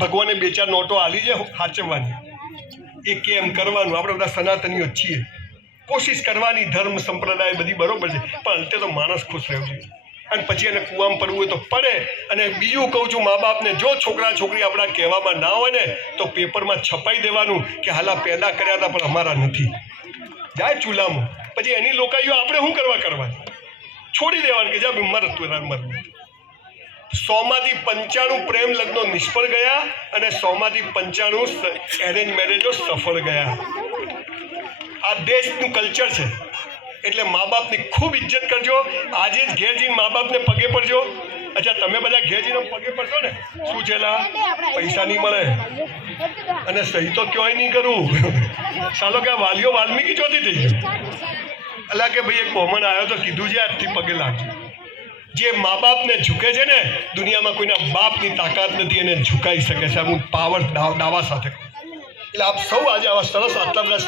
ભગવાને બે ચાર નોટો આલી છે સાચવવાની, એ કેમ કરવાનું? આપણે બધા સનાતનીઓ છીએ, કોશિશ કરવાની, ધર્મ સંપ્રદાય બધી બરોબર છે, પણ અંતે તો માણસ ખુશ રહેવું જોઈએ. અને પછી એને કૂવામાં પડવું હોય તો પડે. અને બીજું કહું છું મા બાપને, જો છોકરા છોકરી આપણા કહેવામાં ના હોય ને તો પેપરમાં છપાઈ દેવાનું કે હાલા પેદા કર્યા હતા પણ અમારા નથી, જાય ચૂલામાં. પછી એની લોકાઈઓ આપણે શું કરવાની? છોડી દેવાનું કે જા મર તું મર. 100માંથી 95 પ્રેમ લગ્નો નિષ્ફળ ગયા અને 100માંથી 95 એરેન્જ મેરેજો સફળ ગયા. આ દેશનું કલ્ચર છે. એટલે મા બાપની ખૂબ ઇજ્જત કરજો. આજે જ ઘેર જઈને મા બાપને પગે પડજો. અચ્છા, તમે બધા ઘેર જઈને પગે પડશો ને, શું છેલા પૈસા નહીં મળે અને સહી તો ક્યાંય નહીં કરું. ચાલો કે વાલીઓ વાલ્મીકી ચોથી થઈ ગયું. એટલે કે ભાઈ એક બહુમાન આવ્યો તો કીધું છે આજથી પગે લાગજો. જે મા બાપને ઝૂકે છે ને, દુનિયામાં કોઈના બાપની તાકાત નથી એને ઝુકાઈ શકે છે. હું પાવર દાવા સાથે. એટલે આપ સૌ આજે આવા સરસ આટલા બધા